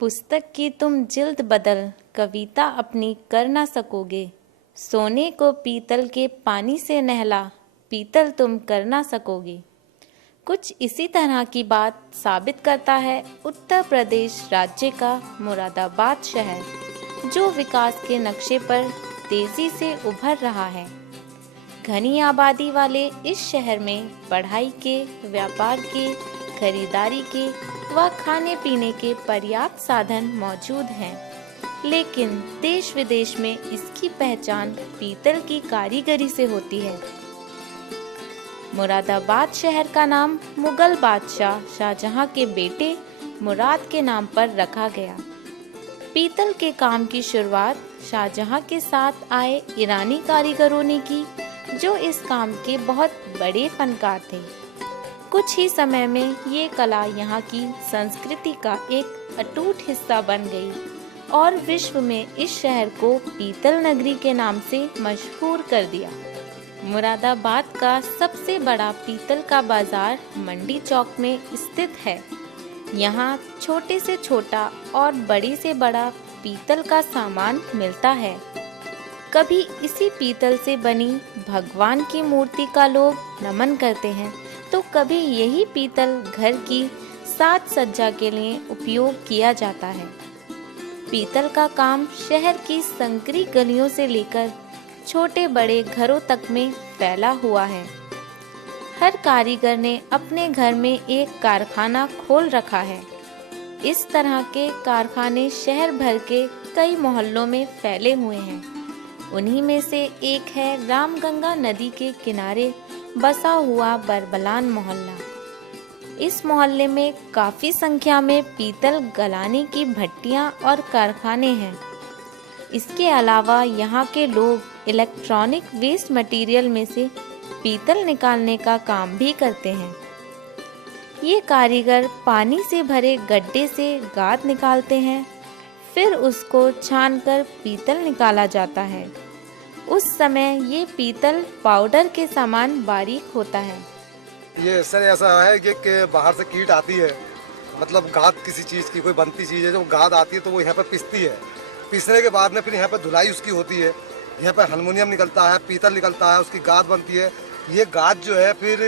पुस्तक की तुम जिल्द बदल, कविता अपनी कर ना सकोगे। सोने को पीतल के पानी से नहला, पीतल तुम कर ना सकोगे। कुछ इसी तरह की बात साबित करता है उत्तर प्रदेश राज्य का मुरादाबाद शहर, जो विकास के नक्शे पर तेजी से उभर रहा है। घनी आबादी वाले इस शहर में पढ़ाई के, व्यापार के, खरीदारी के व खाने पीने के पर्याप्त साधन मौजूद हैं, लेकिन देश विदेश में इसकी पहचान पीतल की कारीगरी से होती है। मुरादाबाद शहर का नाम मुगल बादशाह शाहजहां के बेटे मुराद के नाम पर रखा गया। पीतल के काम की शुरुआत शाहजहां के साथ आए ईरानी कारीगरों ने की, जो इस काम के बहुत बड़े फनकार थे। कुछ ही समय में ये कला यहाँ की संस्कृति का एक अटूट हिस्सा बन गई और विश्व में इस शहर को पीतल नगरी के नाम से मशहूर कर दिया। मुरादाबाद का सबसे बड़ा पीतल का बाजार मंडी चौक में स्थित है। यहाँ छोटे से छोटा और बड़े से बड़ा पीतल का सामान मिलता है। कभी इसी पीतल से बनी भगवान की मूर्ति का लोग नमन करते हैं, तो कभी यही पीतल घर की साज सज्जा के लिए उपयोग किया जाता है। पीतल का काम शहर की संकरी गलियों से लेकर छोटे बड़े घरों तक में फैला हुआ है। हर कारीगर ने अपने घर में एक कारखाना खोल रखा है। इस तरह के कारखाने शहर भर के कई मोहल्लों में फैले हुए हैं। उन्हीं में से एक है रामगंगा नदी के किनारे बसा हुआ बरबलान मोहल्ला। इस मोहल्ले में काफी संख्या में पीतल गलाने की भट्टियां और कारखाने हैं। इसके अलावा यहाँ के लोग इलेक्ट्रॉनिक वेस्ट मटेरियल में से पीतल निकालने का काम भी करते हैं। ये कारीगर पानी से भरे गड्ढे से गाद निकालते हैं, फिर उसको छानकर पीतल निकाला जाता है। उस समय ये पीतल पाउडर के समान बारीक होता है। ये सर ऐसा है कि बाहर से कीट आती है, मतलब गाद किसी चीज़ की कोई बनती चीज़ है, जो गाद आती है तो वो यहाँ पर पिसती है। पीसने के बाद में फिर यहाँ पर धुलाई उसकी होती है। यहाँ पर हारमोनियम निकलता है, पीतल निकलता है, उसकी गाद बनती है। ये गाद जो है फिर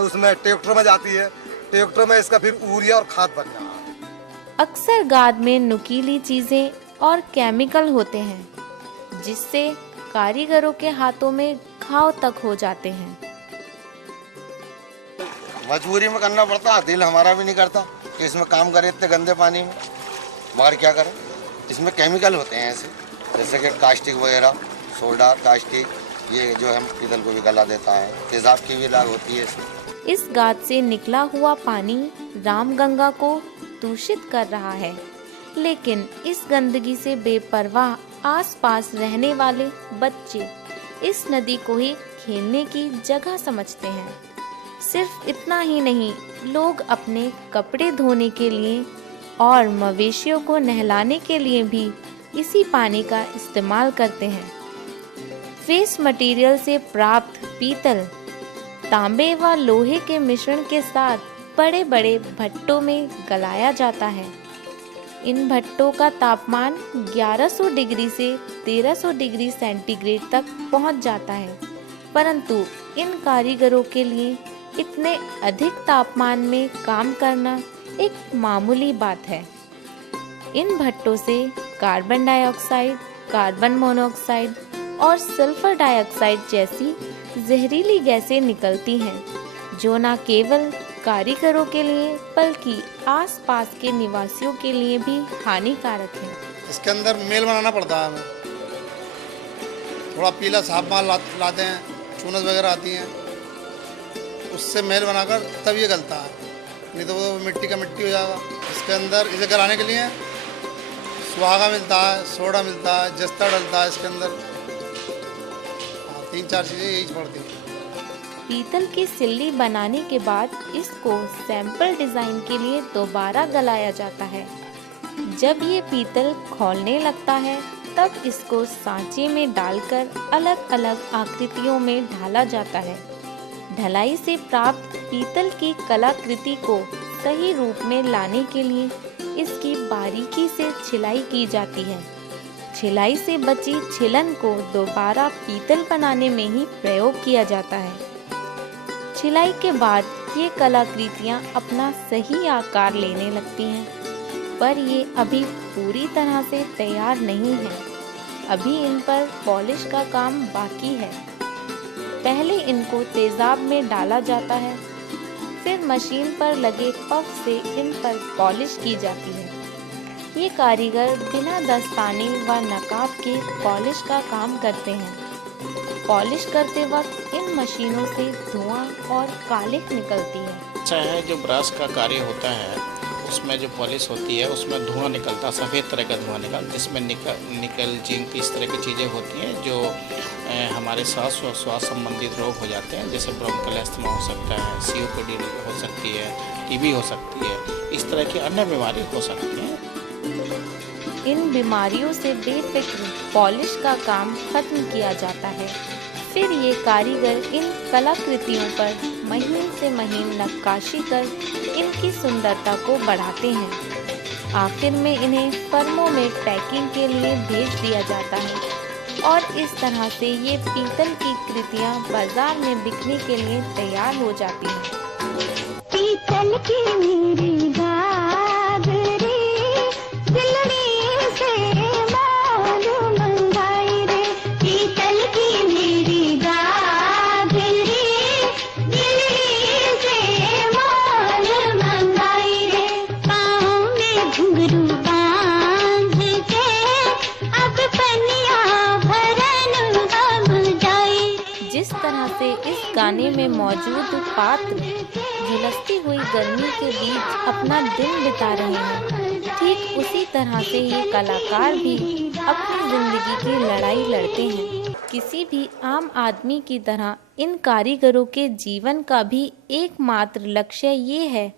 उसमें ट्रैक्टर में जाती है। ट्रैक्टर में इसका फिर यूरिया और खाद बन जाता है। अक्सर गाद में नुकीली चीजें और केमिकल होते हैं, जिससे कारीगरों के हाथों में घाव तक हो जाते हैं। मजबूरी में करना पड़ता, दिल हमारा भी नहीं करता कि इसमें काम करें इतने गंदे पानी में, मगर क्या करें। इसमें केमिकल होते हैं ऐसे, जैसे कि कास्टिक वगैरह, सोडा, कास्टिक, ये जो हम पीतल को भी गला देता है। तेजाब की भी लाग होती है इसमें। इस गाद से निकला हुआ पानी रामगंगा को दूषित कर रहा है, लेकिन इस गंदगी से बेपरवाह आसपास रहने वाले बच्चे इस नदी को ही खेलने की जगह समझते हैं। सिर्फ इतना ही नहीं, लोग अपने कपड़े धोने के लिए और मवेशियों को नहलाने के लिए भी इसी पानी का इस्तेमाल करते हैं। वेस्ट मटेरियल से प्राप्त पीतल तांबे व लोहे के मिश्रण के साथ बड़े बड़े भट्टों में गलाया जाता है। इन भट्टों का तापमान 1100 डिग्री से 1300 डिग्री सेंटीग्रेड तक पहुंच जाता है, परंतु इन कारीगरों के लिए इतने अधिक तापमान में काम करना एक मामूली बात है। इन भट्टों से कार्बन डाइऑक्साइड, कार्बन मोनोऑक्साइड और सल्फर डाइऑक्साइड जैसी जहरीली गैसें निकलती हैं, जो न केवल कारीगरों के लिए बल्कि आसपास के निवासियों के लिए भी हानिकारक है। इसके अंदर मेल बनाना पड़ता है हमें। थोड़ा पीला साफ माल लाते हैं, चूनस वगैरह आती हैं, उससे मेल बनाकर तब ये गलता है, नहीं तो वो मिट्टी का मिट्टी हो जाएगा। इसके अंदर इसे गलाने के लिए सुहागा मिलता है, सोडा मिलता है, जस्ता डलता है इसके अंदर। 3-4 चीज़ें यही पड़ती हैं। पीतल की सिल्ली बनाने के बाद इसको सैंपल डिजाइन के लिए दोबारा गलाया जाता है। जब ये पीतल खौलने लगता है, तब इसको सांचे में डालकर अलग अलग आकृतियों में ढाला जाता है। ढलाई से प्राप्त पीतल की कलाकृति को सही रूप में लाने के लिए इसकी बारीकी से छिलाई की जाती है। छिलाई से बची छिलन को दोबारा पीतल बनाने में ही प्रयोग किया जाता है। छिलाई के बाद ये कलाकृतियाँ अपना सही आकार लेने लगती हैं, पर ये अभी पूरी तरह से तैयार नहीं है। अभी इन पर पॉलिश का काम बाकी है। पहले इनको तेजाब में डाला जाता है, फिर मशीन पर लगे पफ से इन पर पॉलिश की जाती है। ये कारीगर बिना दस्ताने व नकाब के पॉलिश का काम करते हैं। पॉलिश करते वक्त इन मशीनों से धुआं और कालिख निकलती है। अच्छा है, जो ब्रश का कार्य होता है उसमें जो पॉलिश होती है उसमें धुआं निकलता है, सफ़ेद तरह का धुआं निकलता है, जिसमें निकल जिंक इस तरह की चीज़ें होती हैं जो हमारे सांस और श्वास संबंधित रोग हो जाते हैं, जैसे ब्रोंकल अस्थमा हो सकता है, COPD हो सकती है, TB हो सकती है, इस तरह की अन्य बीमारी हो सकती हैं। इन बीमारियों से बेफिक्र पॉलिश का काम खत्म किया जाता है। फिर ये कारीगर इन कलाकृतियों पर महीन से महीन नक्काशी कर इनकी सुंदरता को बढ़ाते हैं। आखिर में इन्हें फर्मों में पैकिंग के लिए भेज दिया जाता है और इस तरह से ये पीतल की कृतियाँ बाजार में बिकने के लिए तैयार हो जाती हैं। पीतल की मेरी गागरी दिलड़ी से मालूम मंगाई रे, पीतल की मेरी गागरी दिलड़ी से मालूम मंगाई रे, पाँव में घुंघरू बांध के अब पनिया भरन हम जाई। जिस तरह से इस गाने में मौजूद पात्र झुलसती हुई गर्मी के बीच अपना दिन बिता रहे हैं, ठीक उसी तरह से ये कलाकार भी अपनी जिंदगी की लड़ाई लड़ते हैं। किसी भी आम आदमी की तरह इन कारीगरों के जीवन का भी एकमात्र लक्ष्य ये है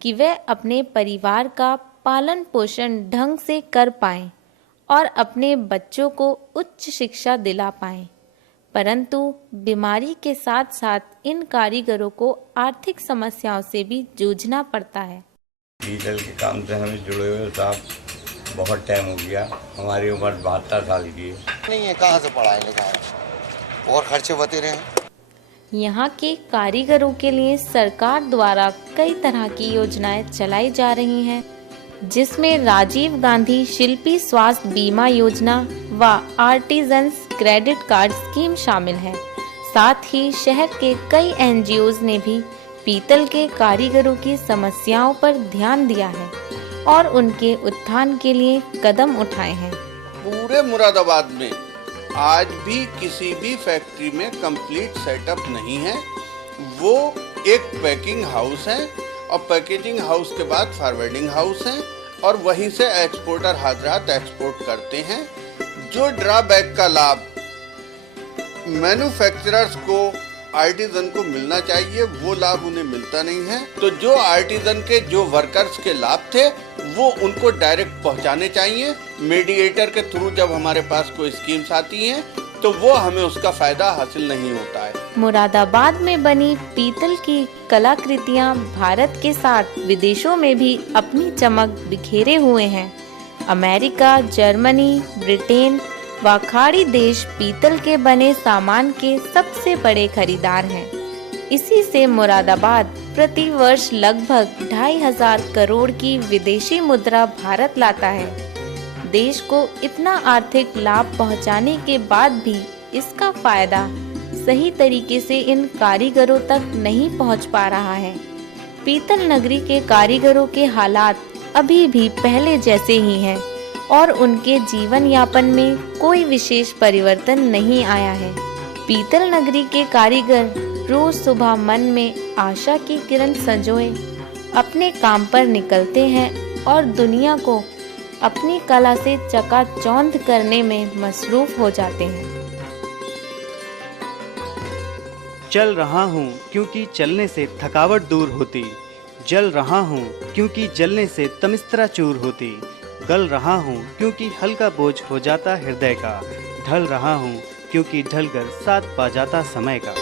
कि वह अपने परिवार का पालन पोषण ढंग से कर पाएं और अपने बच्चों को उच्च शिक्षा दिला पाएं। परंतु बीमारी के साथ साथ इन कारीगरों को आर्थिक समस्याओं से भी जूझना पड़ता है। पीतल के काम से हमें जुड़े हुए साहब बहुत टाइम हो गया। हमारी उम्र 72 साल की है। नहीं है, कहाँ से पढ़ाए लिखाए और खर्चे बते रहे हैं। यहाँ के कारीगरों के लिए सरकार द्वारा कई तरह की योजनाएं चलाई जा रही हैं, जिसमें राजीव गांधी शिल्पी स्वास्थ्य बीमा योजना व आर्टिजन्स क्रेडिट कार्ड स्कीम शामिल है। साथ ही शहर के कई NGOs ने भी पीतल के कारीगरों की समस्याओं पर ध्यान दिया है और उनके उत्थान के लिए कदम उठाए हैं। पूरे मुरादाबाद में आज भी किसी भी फैक्ट्री में कंप्लीट सेटअप नहीं है। वो एक पैकिंग हाउस है और पैकेजिंग हाउस के बाद फॉरवर्डिंग हाउस है और वहीं से एक्सपोर्टर हाजरात एक्सपोर्ट करते हैं। जो ड्रॉबैक का लाभ मैन्युफैक्चरर्स को आर्टिजन को मिलना चाहिए वो लाभ उन्हें मिलता नहीं है। तो जो आर्टिजन के जो वर्कर्स के लाभ थे वो उनको डायरेक्ट पहुंचाने चाहिए। मीडिएटर के थ्रू जब हमारे पास कोई स्कीम्स आती हैं तो वो हमें उसका फायदा हासिल नहीं होता है। मुरादाबाद में बनी पीतल की कलाकृतियाँ भारत के साथ विदेशों में भी अपनी चमक बिखेरे हुए हैं। अमेरिका, जर्मनी, ब्रिटेन व खाड़ी देश पीतल के बने सामान के सबसे बड़े खरीदार हैं। इसी से मुरादाबाद प्रति वर्ष लगभग 2,500 करोड़ की विदेशी मुद्रा भारत लाता है। देश को इतना आर्थिक लाभ पहुंचाने के बाद भी इसका फायदा सही तरीके से इन कारीगरों तक नहीं पहुंच पा रहा है। पीतल नगरी के कारीगरों के हालात अभी भी पहले जैसे ही हैं और उनके जीवन यापन में कोई विशेष परिवर्तन नहीं आया है। पीतल नगरी के कारीगर रोज सुबह मन में आशा की किरण संजोए अपने काम पर निकलते हैं और दुनिया को अपनी कला से चकाचौंध करने में मसरूफ हो जाते हैं। चल रहा हूँ क्योंकि चलने से थकावट दूर होती, जल रहा हूँ क्योंकि जलने से तमिस्त्रा चूर होती, गल रहा हूँ क्योंकि हल्का बोझ हो जाता हृदय का, ढल रहा हूँ क्योंकि ढलकर साथ पा जाता समय का।